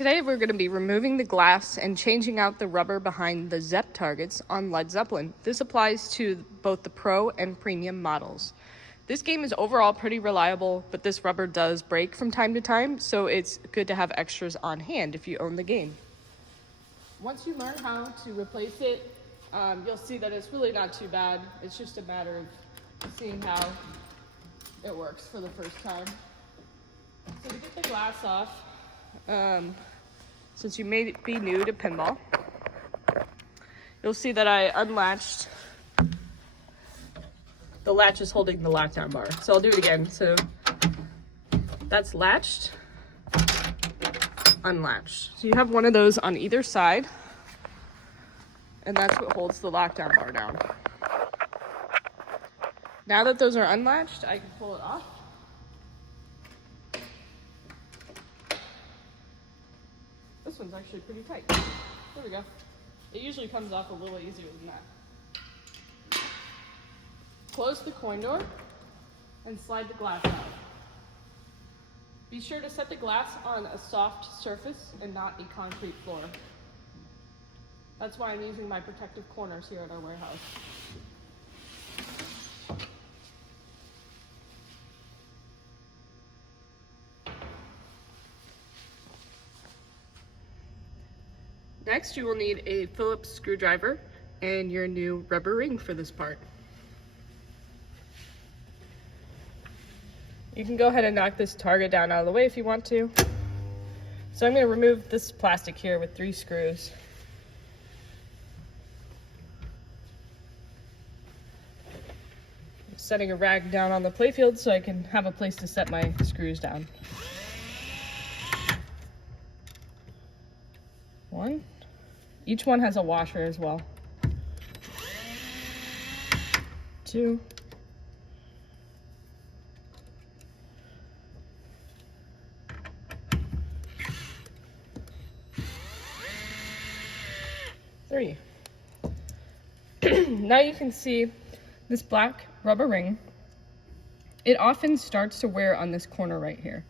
Today we're going to be removing the glass and changing out the rubber behind the ZEP targets on Led Zeppelin. This applies to both the Pro and Premium models. This game is overall pretty reliable, but this rubber does break from time to time, so it's good to have extras on hand if you own the game. Once you learn how to replace it, you'll see that it's really not too bad. It's just a matter of seeing how it works for the first time. So to get the glass off, since you may be new to pinball, you'll see that I unlatched. The latch is holding the lockdown bar. So I'll do it again. So that's latched, unlatched. So you have one of those on either side, and that's what holds the lockdown bar down. Now that those are unlatched, I can pull it off. This one's actually pretty tight. There we go. It usually comes off a little easier than that. Close the coin door and slide the glass out. Be sure to set the glass on a soft surface and not a concrete floor. That's why I'm using my protective corners here at our warehouse. Next, you will need a Phillips screwdriver and your new rubber ring for this part. You can go ahead and knock this target down out of the way if you want to. So I'm going to remove this plastic here with 3 screws. I'm setting a rag down on the playfield so I can have a place to set my screws down. 1. Each one has a washer as well. 2. 3. Now you can see this black rubber ring. It often starts to wear on this corner right here.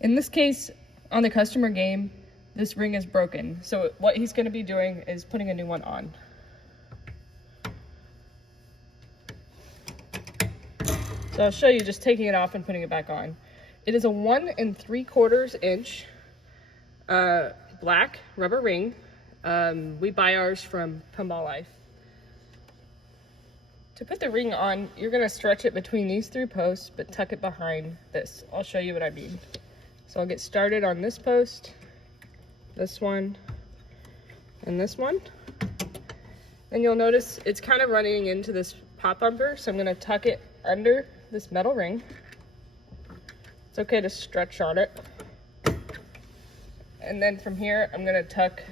In this case, on the customer game, this ring is broken. So what he's going to be doing is putting a new one on. So I'll show you just taking it off and putting it back on. It is a 1 3/4 inch black rubber ring. We buy ours from Pinball Life. To put the ring on, you're going to stretch it between these 3 posts, but tuck it behind this. I'll show you what I mean. So I'll get started on this post, this one, and this one. And you'll notice it's kind of running into this pop bumper, so I'm going to tuck it under this metal ring. It's okay to stretch on it. And then from here, I'm going to tuck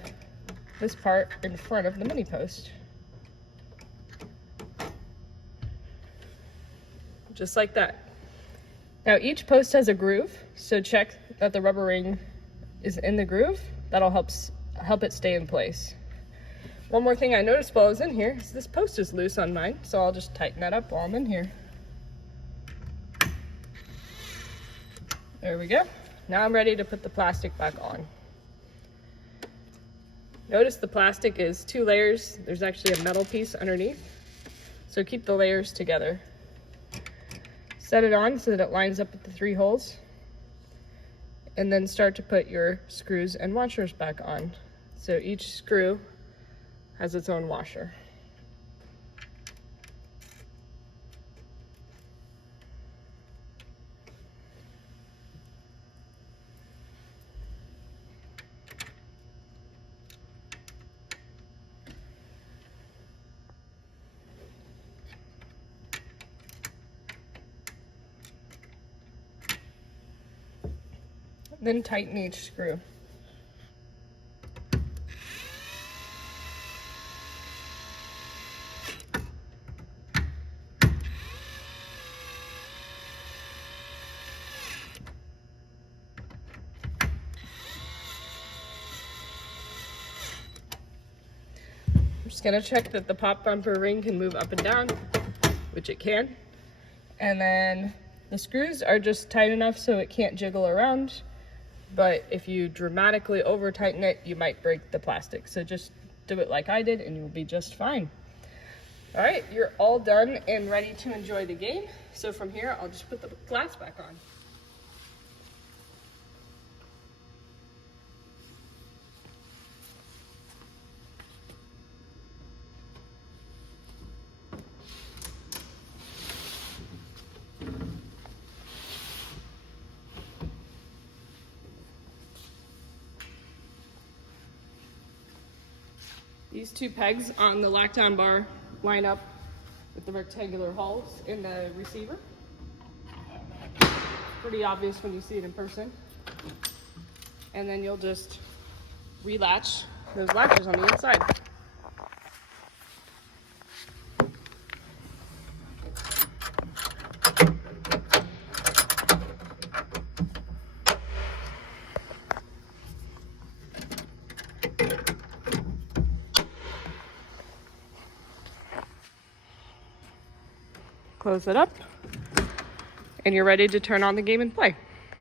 this part in front of the mini post. Just like that. Now each post has a groove, so check that the rubber ring is in the groove. That'll help it stay in place. One more thing I noticed while I was in here is this post is loose on mine, so I'll just tighten that up while I'm in here. There we go. Now I'm ready to put the plastic back on. Notice the plastic is 2 layers. There's actually a metal piece underneath, so keep the layers together. Set it on so that it lines up with the 3 holes, and then start to put your screws and washers back on. So each screw has its own washer. Then tighten each screw. I'm just gonna check that the pop bumper ring can move up and down, which it can. And then the screws are just tight enough so it can't jiggle around. but if you dramatically over tighten it, you might break the plastic. So just do it like I did and you'll be just fine. All right, you're all done and ready to enjoy the game. So from here, I'll just put the glass back on. These two pegs on the lockdown bar line up with the rectangular holes in the receiver. Pretty obvious when you see it in person. And then you'll just relatch those latches on the inside. Close it up, and you're ready to turn on the game and play.